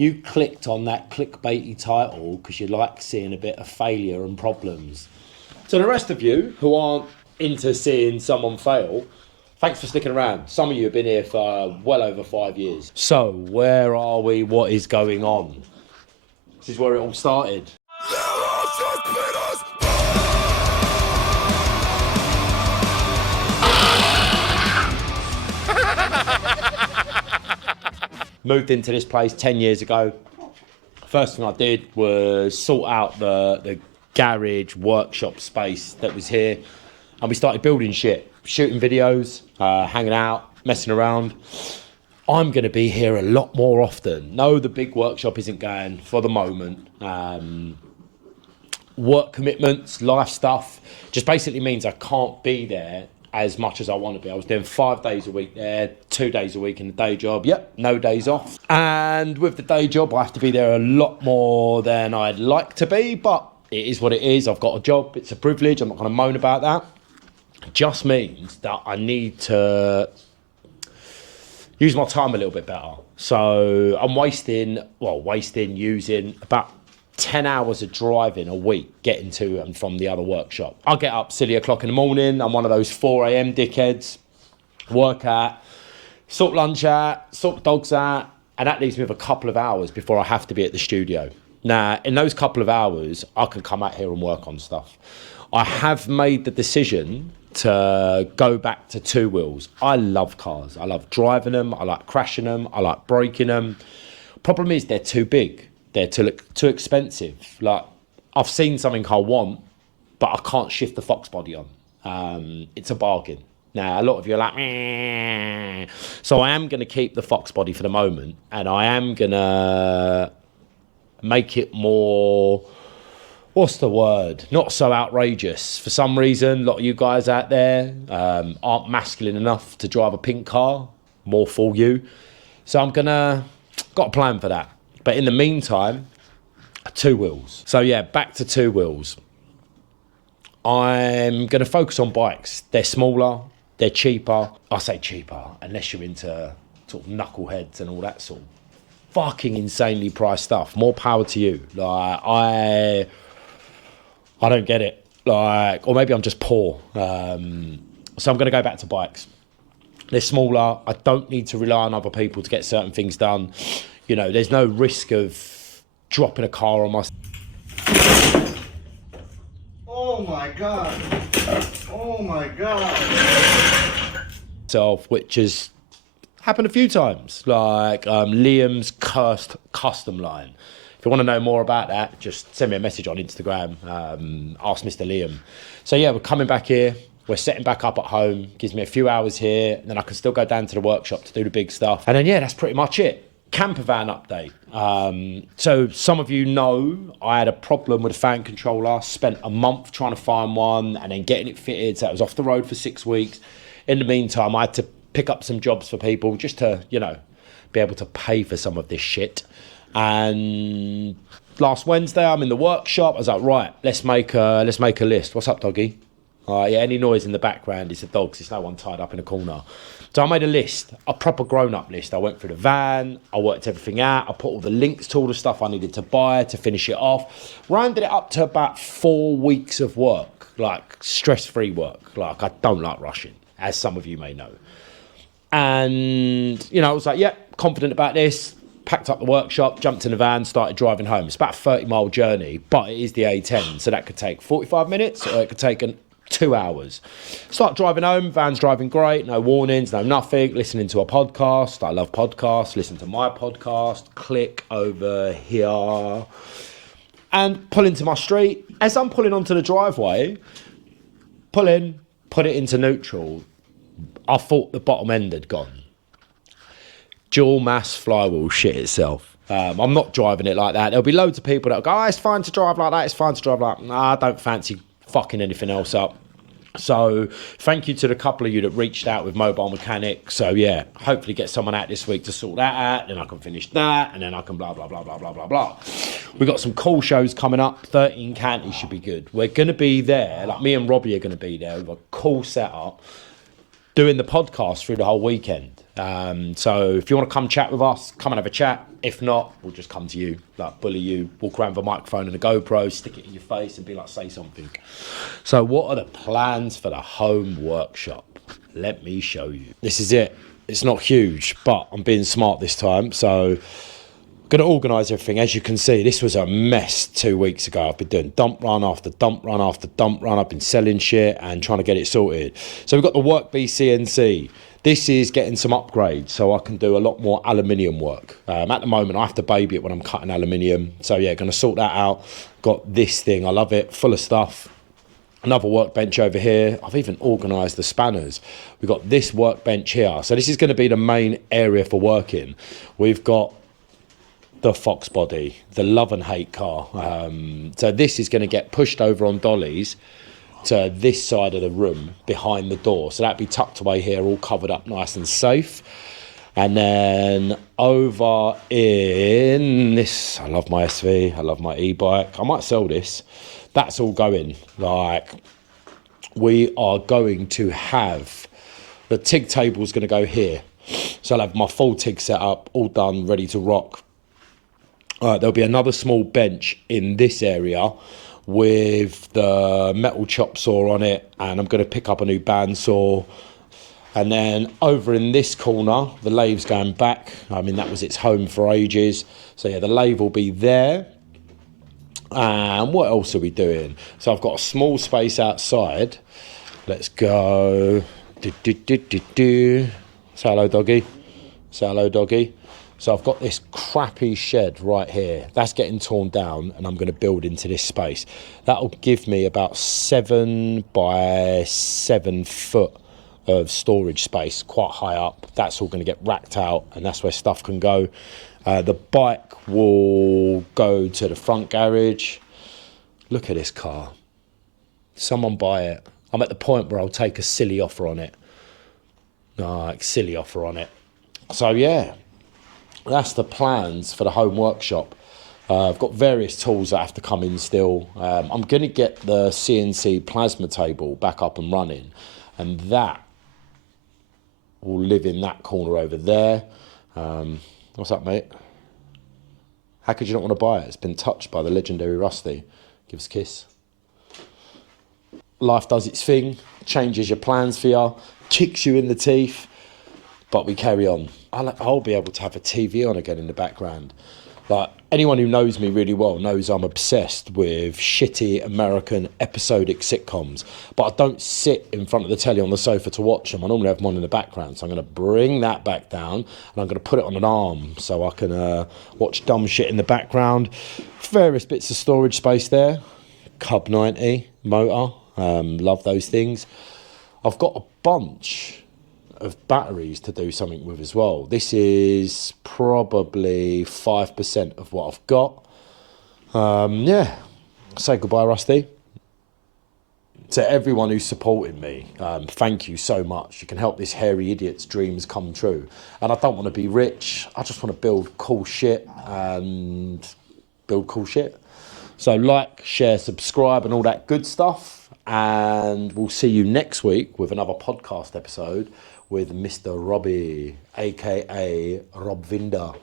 You clicked on that clickbaity title because you like seeing a bit of failure and problems. So the rest of you who aren't into seeing someone fail, thanks for sticking around. Some of you have been here for well over 5 years. So where are we? What is going on? This is where it all started. Moved into this place 10 years ago. First thing I did was sort out the garage workshop space that was here, and we started building shit, shooting videos, hanging out, messing around. I'm going to be here a lot more often. No, the big workshop isn't going for the moment. Work commitments, life stuff, just basically means I can't be there as much as I want to be. I was doing 5 days a week there, 2 days a week in the day job. Yep, no days off. And with the day job, I have to be there a lot more than I'd like to be, but it is what it is. I've got a job. It's a privilege. I'm not going to moan about that. It just means that I need to use my time a little bit better. So I'm using about 10 hours of driving a week getting to and from the other workshop. I get up silly o'clock in the morning. I'm one of those 4 a.m. dickheads. Work out, sort lunch out, sort the dogs out, and that leaves me with a couple of hours before I have to be at the studio. Now, in those couple of hours, I can come out here and work on stuff. I have made the decision to go back to two wheels. I love cars. I love driving them. I like crashing them. I like breaking them. Problem is they're too big. They're too expensive. Like, I've seen something I want, but I can't shift the Fox body on. It's a bargain. Now, a lot of you are like, meh. So I am going to keep the Fox body for the moment, and I am going to make it more, what's the word? Not so outrageous. For some reason, a lot of you guys out there aren't masculine enough to drive a pink car. More for you. So got a plan for that. But in the meantime, two wheels. So yeah, back to two wheels. I'm going to focus on bikes. They're smaller, they're cheaper. I say cheaper, unless you're into sort of knuckleheads and all that sort of fucking insanely priced stuff. More power to you. Like, I don't get it. Like, or maybe I'm just poor. So I'm going to go back to bikes. They're smaller. I don't need to rely on other people to get certain things done. You know, there's no risk of dropping a car on my... Oh my God. Oh my God. Which has happened a few times. Like Liam's cursed custom line. If you want to know more about that, just send me a message on Instagram. Ask Mr. Liam. So yeah, we're coming back here. We're setting back up at home. Gives me a few hours here. And then I can still go down to the workshop to do the big stuff. And then, yeah, that's pretty much it. Camper van update. So some of you know I had a problem with a fan controller. Spent a month trying to find one and then getting it fitted. So it was off the road for 6 weeks. In the meantime, I had to pick up some jobs for people just to, you know, be able to pay for some of this shit. And last Wednesday, I'm in the workshop. I was like, right, let's make a list. What's up, doggy? Yeah, any noise in the background is the dogs. It's no one tied up in a corner. So I made a list, a proper grown-up list. I went through the van, I worked everything out, I put all the links to all the stuff I needed to buy to finish it off. Rounded it up to about 4 weeks of work, like stress-free work. Like, I don't like rushing, as some of you may know. And, you know, I was like, yeah, confident about this. Packed up the workshop, jumped in the van, started driving home. It's about a 30-mile journey, but it is the A10, so that could take 45 minutes, or it could take 2 hours. Start driving home, van's driving great, no warnings, no nothing, listening to a podcast. I love podcasts, listen to my podcast, click over here, and pull into my street. As I'm pulling onto the driveway, pull in, put it into neutral, I thought the bottom end had gone. Dual mass flywheel shit itself. I'm not driving it like that. There'll be loads of people that'll go, oh, it's fine to drive like that, it's fine to drive like that. Nah, I don't fancy fucking anything else up. So thank you to the couple of you that reached out with Mobile Mechanic. So yeah, hopefully get someone out this week to sort that out, then I can finish that, and then I can blah blah blah blah blah blah blah. We've got some cool shows coming up. 13 Counties should be good. We're going to be there, like me and Robbie are going to be there with a cool setup, doing the podcast through the whole weekend. So if you want to come chat with us, come and have a chat. If not, we'll just come to you, like bully you, walk around with a microphone and a GoPro, stick it in your face and be like, say something. So what are the plans for the home workshop? Let me show you. This is it. It's not huge, but I'm being smart this time. So going to organise everything. As you can see, this was a mess 2 weeks ago. I've been doing dump run after dump run after dump run. I've been selling shit and trying to get it sorted. So we've got the Workbee CNC. This is getting some upgrades, so I can do a lot more aluminium work. At the moment, I have to baby it when I'm cutting aluminium. So yeah, going to sort that out. Got this thing. I love it. Full of stuff. Another workbench over here. I've even organised the spanners. We've got this workbench here. So this is going to be the main area for working. We've got the Fox body, the love and hate car. So this is going to get pushed over on dollies to this side of the room behind the door. So that'd be tucked away here, all covered up nice and safe. And then over in this, I love my SV, I love my e-bike. I might sell this. That's all going. Like, we are going to have, the TIG table's going to go here. So I'll have my full TIG set up, all done, ready to rock. There'll be another small bench in this area with the metal chop saw on it, and I'm going to pick up a new bandsaw. And then over in this corner, the lathe's going back. I mean, that was its home for ages. So yeah, the lathe will be there. And what else are we doing? So I've got a small space outside. Let's go. Say hello, doggy. Say hello, doggy. So I've got this crappy shed right here. That's getting torn down, and I'm going to build into this space. That'll give me about 7 by 7 foot of storage space, quite high up. That's all going to get racked out, and that's where stuff can go. The bike will go to the front garage. Look at this car. Someone buy it. I'm at the point where I'll take a silly offer on it. Like, silly offer on it. So yeah, that's the plans for the home workshop. I've got various tools that have to come in still. I'm going to get the CNC plasma table back up and running, and that will live in that corner over there. What's up, mate? How could you not want to buy it? It's been touched by the legendary Rusty. Give us a kiss. Life does its thing, changes your plans for you, kicks you in the teeth, but we carry on. I'll be able to have a TV on again in the background. Like, anyone who knows me really well knows I'm obsessed with shitty American episodic sitcoms, but I don't sit in front of the telly on the sofa to watch them. I normally have one in the background, so I'm going to bring that back down and I'm going to put it on an arm so I can watch dumb shit in the background. Various bits of storage space there. Cub 90 motor, love those things. I've got a bunch of batteries to do something with as well. This is probably 5% of what I've got. Yeah, say goodbye, Rusty. To everyone who's supporting me, thank you so much. You can help this hairy idiot's dreams come true. And I don't want to be rich. I just want to build cool shit and build cool shit. So like, share, subscribe and all that good stuff. And we'll see you next week with another podcast episode with Mr. Robbie, aka Rob Vinder.